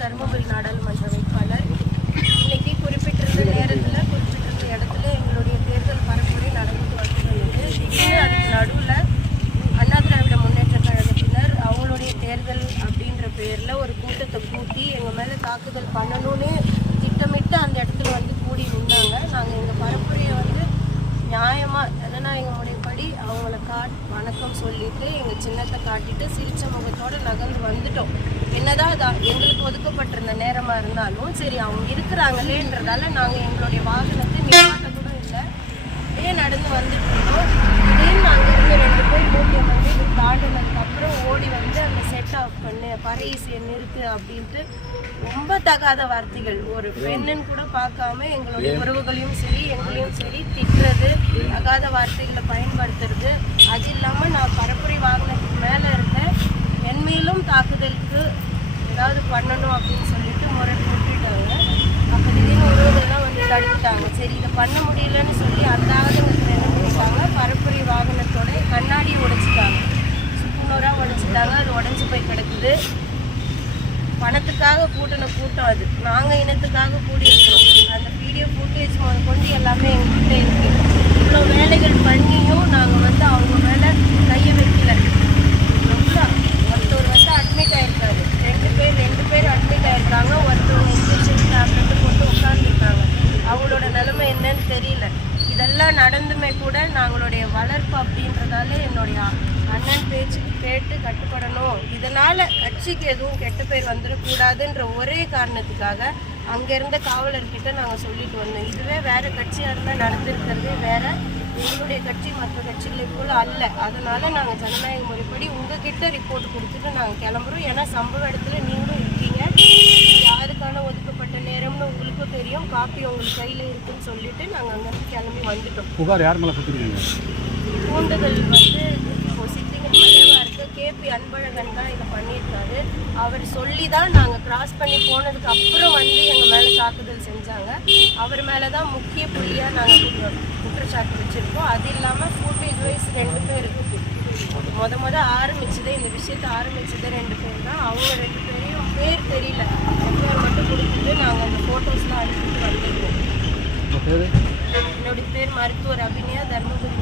தருமபுரி நாடாளுமன்ற வேட்பாளர். இன்னைக்கு குறிப்பிட்டிருந்த நேரத்தில் குறிப்பிட்டிருந்த இடத்துல எங்களுடைய தேர்தல் பரப்புரை நடந்து வந்திருந்தது திடீர்னு அதுக்கு நடுவில் அண்ணா திராவிட முன்னேற்ற கழகத்தினர் அவங்களுடைய தேர்தல் அப்படின்ற பேரில் ஒரு கூட்டத்தை கூட்டி எங்கள் மேலே தாக்குதல் பண்ணணும்னு திட்டமிட்டு அந்த இடத்துல வந்து கூடி நின்றாங்க நாங்கள் எங்கள் பரப்புரையை வந்து நியாயமாக ஜனநாயக முறைப்படி அவங்கள காட் வணக்கம் சொல்லிட்டு எங்கள் சின்னத்தை காட்டிட்டு சிரிச்ச முகத்தோட நகர்ந்து வந்துட்டோம். என்னதான் எங்களுக்கு ஒதுக்கப்பட்டிருந்த நேரமாக இருந்தாலும் சரி அவங்க இருக்கிறாங்களேன்றதால நாங்கள் எங்களுடைய வாகனத்தை நிப்பாட்ட கூட இல்லை. அப்படியே நடந்து வந்துட்டு இருந்தோம். திடீர்னு அங்கே இருந்து ரெண்டு பேர் மூட்டியம் வந்து இது தாண்டினதுக்கு அப்புறம் ஓடி வந்து அந்த செட் ஆஃப் பண்ணு பறை இசையை நிறுத்து அப்படின்ட்டு ரொம்ப தகாத வார்த்தைகள். ஒரு பெண்ணுன்னு கூட பார்க்காம எங்களுடைய உறவுகளையும் சரி எங்களையும் சரி திட்டுறது தகாத வார்த்தைகளை பயன்படுத்துறது. அது இல்லாமல் நான் பரப்புரை வாகனத்துக்கு மேலே இருந்தேன் என் மேலும் தாக்குதலுக்கு ஏதாவது பண்ணணும் அப்படின்னு சொல்லிட்டு முறை முட்டிட்டாங்க அப்போ திடீர்னு உருவதெல்லாம் வந்து தடுத்துட்டாங்க. சரி இதை பண்ண முடியலன்னு சொல்லி அந்த ஆதங்கத்தில் என்ன பண்ணிட்டாங்க பரப்புரை வாகனத்தோட கண்ணாடி உடைச்சிட்டாங்க. சுக்குநூறாக உடைச்சிட்டாங்க. அது உடஞ்சி போய் கிடக்குது. பணத்துக்காக கூட்டின கூட்டம் அது. நாங்கள் இனத்துக்காக கூடியிருக்கிறோம். அந்த வீடியோ ஃபுட்டேஜ் முதல் கொண்டு எல்லாமே இவ்வளோ பண்ணியும் நாங்கள் வந்து அவங்க மேலே கையை வைக்கல. ஒருத்தர் வந்து அட்மிட் ஆயிருக்காரு. ரெண்டு பேர் ரெண்டு பேர் அட்மிட் ஆயிருக்காங்க. ஒருத்தவங்க இன்ஜெக்ஷன் டேப்லெட்டு போட்டு உட்காந்துருக்காங்க அவங்களோட நிலைமை என்னன்னு தெரியல. இதெல்லாம் நடந்துமே கூட நாங்களுடைய வளர்ப்பு அப்படின்றதால என்னுடைய அண்ணன் பேச்சு கேட்டு கட்டுப்படணும். இதனால் கட்சிக்கு எதுவும் கெட்ட பேர் வந்துடக்கூடாதுன்ற ஒரே காரணத்துக்காக அங்கே இருந்த காவலர்கிட்ட நாங்கள் சொல்லிட்டு வந்தோம். இதுவே வேறு கட்சியாக இருந்தால் நடந்திருக்கிறதே வேறு எங்களுடைய கட்சி மற்ற கட்சிகளை போல அல்ல. அதனால நாங்க ஜனநாயக முறைப்படி உங்ககிட்ட ரிப்போர்ட் கொடுத்துட்டு நாங்க கிளம்புறோம். ஏன்னா சம்பவ இடத்துல நீங்களும் இருக்கீங்க. யாருக்கான ஒதுக்கப்பட்ட நேரம்னு உங்களுக்கும் தெரியும். காப்பி உங்களுக்கு கையில இருக்குன்னு சொல்லிட்டு நாங்க அங்கிருந்து கிளம்பி வந்துட்டோம். புகார் யார் மேலே கொடுத்துருக்கீங்க? தூண்டுதல் வந்து கேபி அன்பழகன் தான் இதை பண்ணியிருக்காரு. அவர் சொல்லி தான் நாங்கள் கிராஸ் பண்ணி போனதுக்கு அப்புறம் வந்து எங்கள் மேலே தாக்குதல் செஞ்சாங்க. அவர் மேலே தான் முக்கிய புள்ளியாக நாங்கள் குற்றச்சாட்டு வச்சுருக்கோம். அது இல்லாமல் ஃபுட்டேஜ் வைஸ் ரெண்டு பேர். முத முத ஆரம்பிச்சதே இந்த விஷயத்தை ஆரம்பிச்சதே ரெண்டு பேர் தான். அவங்க ரெண்டு பேரையும் பேர் தெரியல. பேர் மட்டும் கொடுத்துட்டு நாங்கள் அந்த ஃபோட்டோஸ்லாம் அனுப்பிட்டு வந்துருக்கோம். என்னுடைய பேர் மருத்துவர் அபிநயா தர்மபுரி